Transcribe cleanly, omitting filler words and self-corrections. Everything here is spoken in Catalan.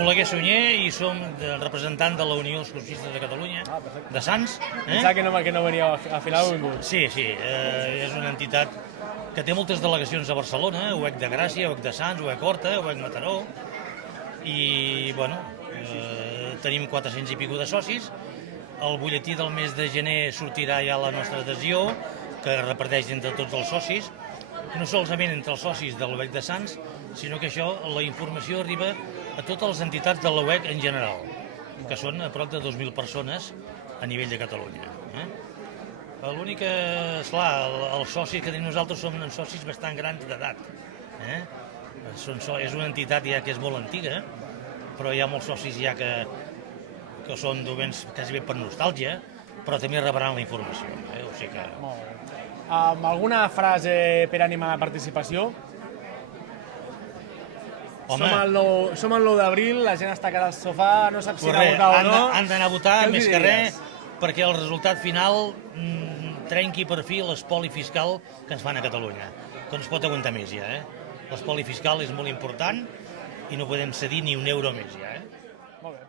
Oleguer Sunyer i som representant de la Unió dels Socistes de Catalunya, de Sants. Pensava que no venia a final o vingut. Sí, és una entitat que té moltes delegacions a Barcelona, UEC de Gràcia, UEC de Sants, UEC Horta, UEC Mataró, i, bueno, tenim 400 i pico de socis. El butlletí del mes de gener sortirà ja la nostra adhesió, que reparteix entre tots els socis, no solament entre els socis de l'UEC de Sants, sinó que això, la informació arriba a totes les entitats de l'UEC en general, que són a prop de 2.000 persones a nivell de Catalunya. L'únic que, esclar, els socis que tenim nosaltres són socis bastant grans d'edat. És una entitat ja que és molt antiga, però hi ha molts socis ja que són dolents quasi bé per nostàlgia, però també rebran la informació. O sigui que... Molt bé. Alguna frase per animar la participació? Home, som el 9 d'abril, la gent està cara al sofà, no sap si anar a votar o no. Han d'anar a votar, més que res, perquè el resultat final trenqui per fi l'espoli fiscal que ens fan a Catalunya, que no es pot aguantar més ja. L'espoli fiscal és molt important i no podem cedir ni un euro més ja. Molt bé.